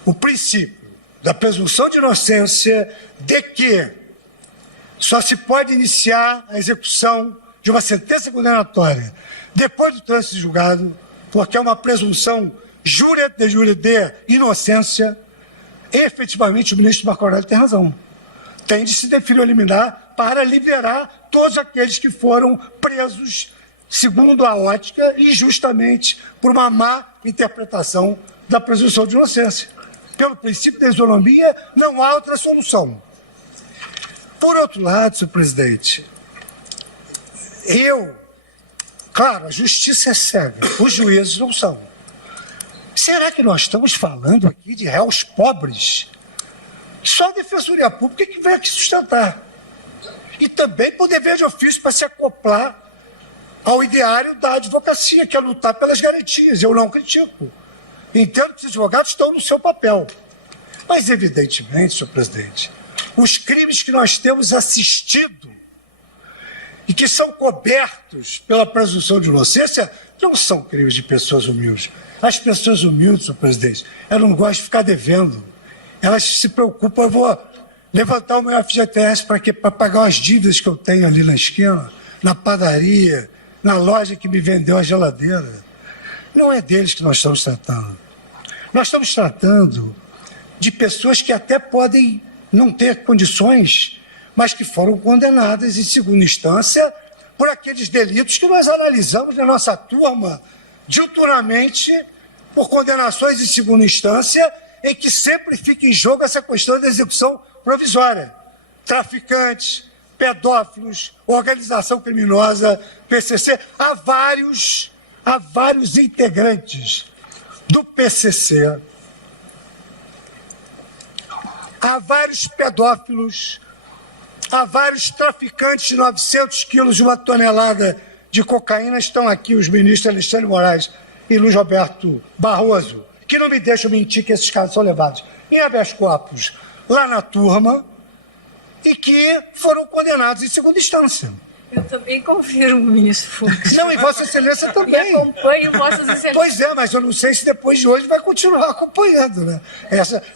o princípio da presunção de inocência de que só se pode iniciar a execução de uma sentença condenatória depois do trânsito de julgado, porque é uma presunção jure de inocência, efetivamente o ministro Marco Aurélio tem razão. Tem de se definir o liminar para liberar todos aqueles que foram presos, segundo a ótica, injustamente por uma má interpretação da presunção de inocência. Pelo princípio da isonomia, não há outra solução. Por outro lado, senhor presidente, claro, a justiça é cega, os juízes não são. Será que nós estamos falando aqui de réus pobres? Só a Defensoria Pública que vem aqui sustentar. E também por dever de ofício para se acoplar ao ideário da advocacia, que é lutar pelas garantias. Eu não critico. Entendo que os advogados estão no seu papel. Mas, evidentemente, senhor presidente, os crimes que nós temos assistido e que são cobertos pela presunção de inocência não são crimes de pessoas humildes. As pessoas humildes, senhor presidente, elas não gostam de ficar devendo. Elas se preocupam, eu vou levantar o meu FGTS para quê? Para pagar as dívidas que eu tenho ali na esquina, na padaria, na loja que me vendeu a geladeira. Não é deles que nós estamos tratando. Nós estamos tratando de pessoas que até podem não ter condições, mas que foram condenadas em segunda instância por aqueles delitos que nós analisamos na nossa turma diuturnamente por condenações em segunda instância, em que sempre fica em jogo essa questão da execução provisória. Traficantes, pedófilos, organização criminosa, PCC, há vários integrantes do PCC, há vários pedófilos, há vários traficantes de 900 quilos de uma tonelada de cocaína. Estão aqui os ministros Alexandre de Moraes e Luiz Roberto Barroso, que não me deixam mentir que esses casos são levados em habeas corpus lá na turma e que foram condenados em segunda instância. Eu também confirmo, ministro Fux. Não, e Vossa Excelência também. E acompanho Vossas Excelências. Pois é, mas eu não sei se depois de hoje vai continuar acompanhando, né?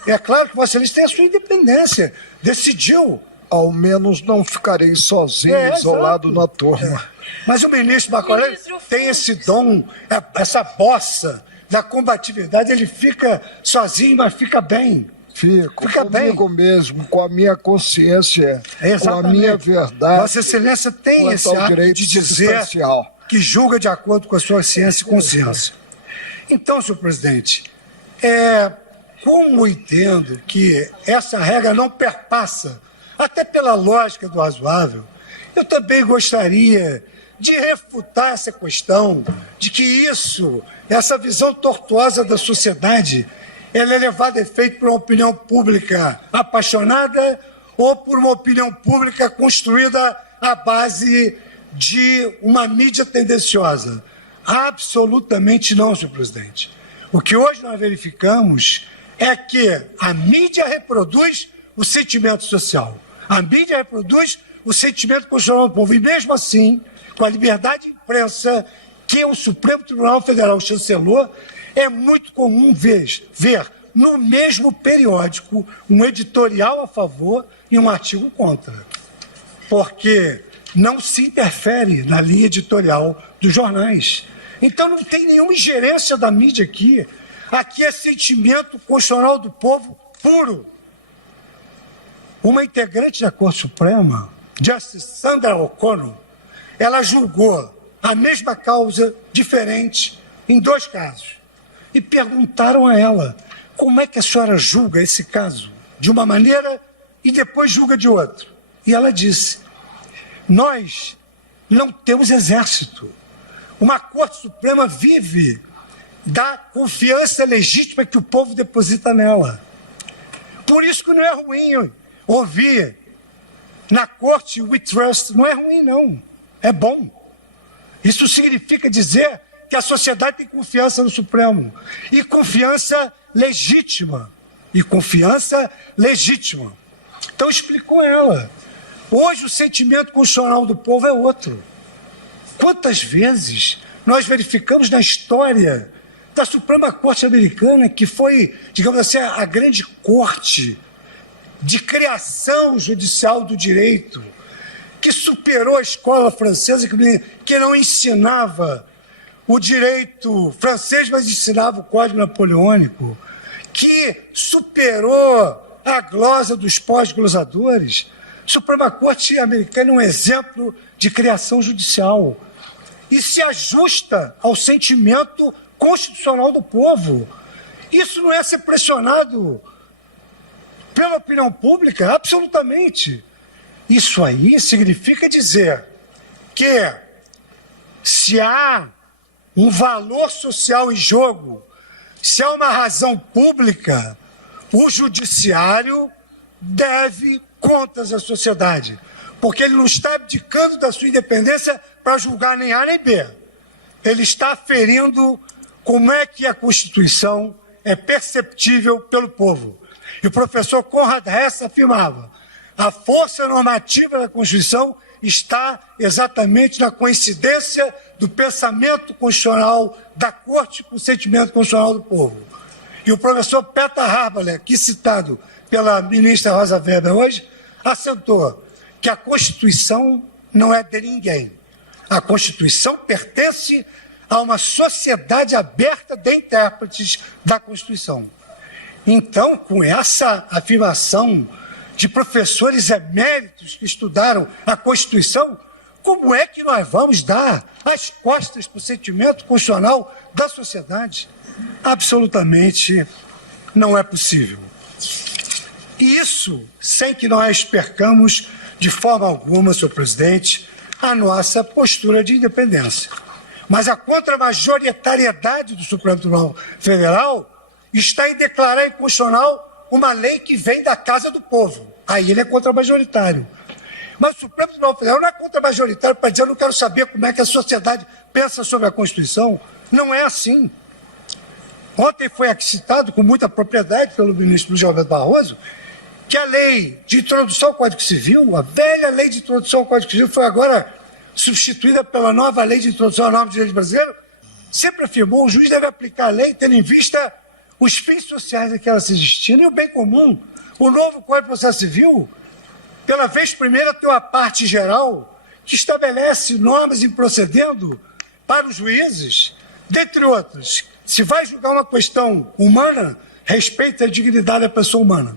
É claro que Vossa Excelência tem a sua independência. Decidiu. Ao menos não ficarei sozinho, isolado na turma. Mas o ministro Marco Aurélio tem esse dom, essa bossa da combatividade. Ele fica sozinho, mas fica bem. Fica comigo mesmo, com a minha consciência, com a minha verdade. Vossa Excelência tem esse ato de dizer que julga de acordo com a sua ciência e consciência. Então, senhor presidente, como entendo que essa regra não perpassa, até pela lógica do razoável, eu também gostaria de refutar essa questão de que essa visão tortuosa da sociedade, ela é levada a efeito por uma opinião pública apaixonada ou por uma opinião pública construída à base de uma mídia tendenciosa. Absolutamente não, senhor presidente. O que hoje nós verificamos é que a mídia reproduz o sentimento social. A mídia reproduz o sentimento constitucional do povo. E mesmo assim, com a liberdade de imprensa que o Supremo Tribunal Federal chancelou, é muito comum ver no mesmo periódico um editorial a favor e um artigo contra. Porque não se interfere na linha editorial dos jornais. Então não tem nenhuma ingerência da mídia aqui. Aqui é sentimento constitucional do povo puro. Uma integrante da Corte Suprema, Justice Sandra O'Connor, ela julgou a mesma causa diferente em 2 casos. E perguntaram a ela, como é que a senhora julga esse caso? De uma maneira e depois julga de outra. E ela disse, nós não temos exército. Uma Corte Suprema vive da confiança legítima que o povo deposita nela. Por isso que não é ruim ouvir na corte we trust. Não é ruim, não. É bom. Isso significa dizer que a sociedade tem confiança no Supremo. E confiança legítima. Então, explicou ela. Hoje, o sentimento constitucional do povo é outro. Quantas vezes nós verificamos na história da Suprema Corte Americana, que foi, digamos assim, a grande corte de criação judicial do direito, que superou a escola francesa, que não ensinava o direito francês, mas ensinava o Código Napoleônico, que superou a glosa dos pós-glosadores. A Suprema Corte Americana é um exemplo de criação judicial e se ajusta ao sentimento constitucional do povo. Isso não é ser pressionado pela opinião pública? Absolutamente. Isso aí significa dizer que se há um valor social em jogo, se há uma razão pública, o judiciário deve contas à sociedade, porque ele não está abdicando da sua independência para julgar nem A nem B. Ele está aferindo como é que a Constituição é perceptível pelo povo. E o professor Conrad Hess afirmava: a força normativa da Constituição está exatamente na coincidência do pensamento constitucional da Corte com o sentimento constitucional do povo. E o professor Peter Harbaler, aqui citado pela ministra Rosa Weber hoje, assentou que a Constituição não é de ninguém. A Constituição pertence a uma sociedade aberta de intérpretes da Constituição. Então, com essa afirmação de professores eméritos que estudaram a Constituição, como é que nós vamos dar as costas para o sentimento constitucional da sociedade? Absolutamente não é possível. E isso sem que nós percamos de forma alguma, senhor presidente, a nossa postura de independência. Mas a contramajoritariedade do Supremo Tribunal Federal está em declarar inconstitucional uma lei que vem da casa do povo. Aí ele é contramajoritário. Mas o Supremo Tribunal Federal não é contramajoritário para dizer: eu não quero saber como é que a sociedade pensa sobre a Constituição. Não é assim. Ontem foi aqui citado com muita propriedade pelo ministro Luiz Roberto Barroso que a lei de introdução ao Código Civil, a velha lei de introdução ao Código Civil, foi agora substituída pela nova lei de introdução à norma de direito brasileiro, sempre afirmou: o juiz deve aplicar a lei tendo em vista os fins sociais a que ela se destina e o bem comum. O novo Código de Processo Civil, pela vez primeira, tem uma parte geral que estabelece normas em procedendo para os juízes, dentre outros. Se vai julgar uma questão humana, respeite a dignidade da pessoa humana.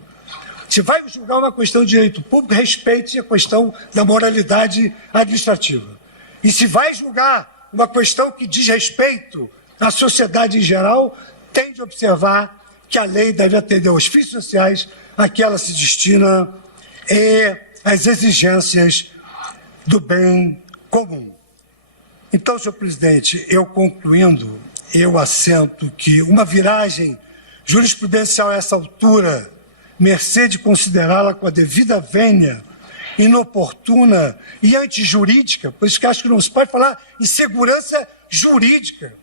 Se vai julgar uma questão de direito público, respeite a questão da moralidade administrativa. E se vai julgar uma questão que diz respeito à sociedade em geral, tem de observar que a lei deve atender aos fins sociais a que ela se destina e às exigências do bem comum. Então, senhor presidente, eu concluindo, eu assento que uma viragem jurisprudencial a essa altura, mercê de considerá-la com a devida vênia, inoportuna e antijurídica, por isso que acho que não se pode falar em segurança jurídica.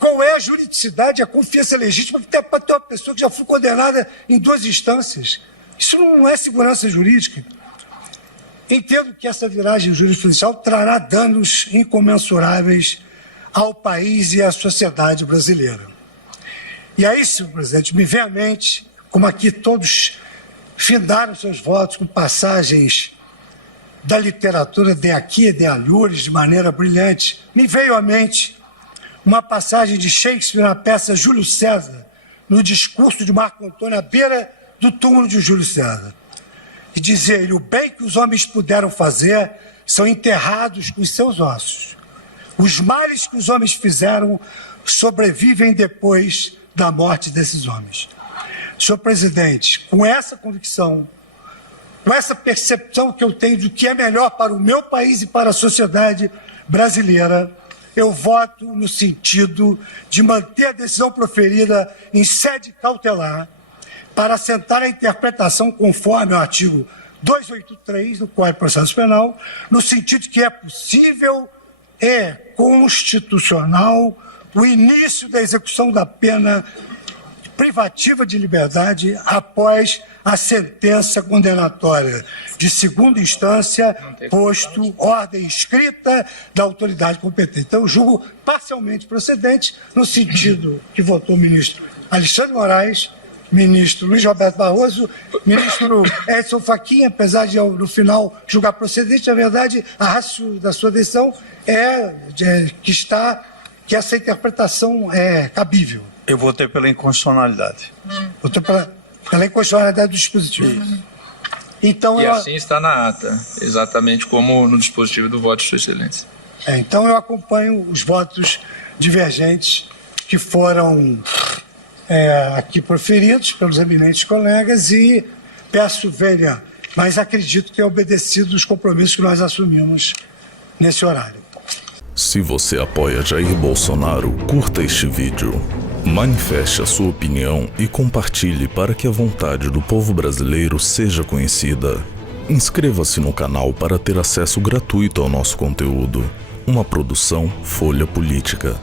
Qual é a juridicidade, a confiança legítima que tem para ter uma pessoa que já foi condenada em 2 instâncias? Isso não é segurança jurídica. Entendo que essa viragem jurisprudencial trará danos incomensuráveis ao país e à sociedade brasileira. E aí, senhor presidente, me vem à mente, como aqui todos findaram seus votos com passagens da literatura de aqui e de alhures de maneira brilhante, me veio à mente uma passagem de Shakespeare na peça Júlio César, no discurso de Marco Antônio à beira do túmulo de Júlio César. E dizia ele: o bem que os homens puderam fazer são enterrados com os seus ossos. Os males que os homens fizeram sobrevivem depois da morte desses homens. Senhor presidente, com essa convicção, com essa percepção que eu tenho do que é melhor para o meu país e para a sociedade brasileira, eu voto no sentido de manter a decisão proferida em sede cautelar, para assentar a interpretação conforme o artigo 283 do Código de Processo Penal, no sentido de que é possível e constitucional o início da execução da pena privativa de liberdade após a sentença condenatória de segunda instância, posto ordem escrita da autoridade competente. Então, eu julgo parcialmente procedente, no sentido que votou o ministro Alexandre Moraes, ministro Luiz Roberto Barroso, ministro Edson Fachin, apesar de, no final, julgar procedente, na verdade, a razão da sua decisão é que essa interpretação é cabível. Eu votei pela inconstitucionalidade. Votou pela inconstitucionalidade do dispositivo. Então, e assim está na ata, exatamente como no dispositivo do voto de Sua Excelência. Então eu acompanho os votos divergentes que foram aqui proferidos pelos eminentes colegas e peço vênia, mas acredito ter obedecido os compromissos que nós assumimos nesse horário. Se você apoia Jair Bolsonaro, curta este vídeo, manifeste a sua opinião e compartilhe para que a vontade do povo brasileiro seja conhecida. Inscreva-se no canal para ter acesso gratuito ao nosso conteúdo. Uma produção Folha Política.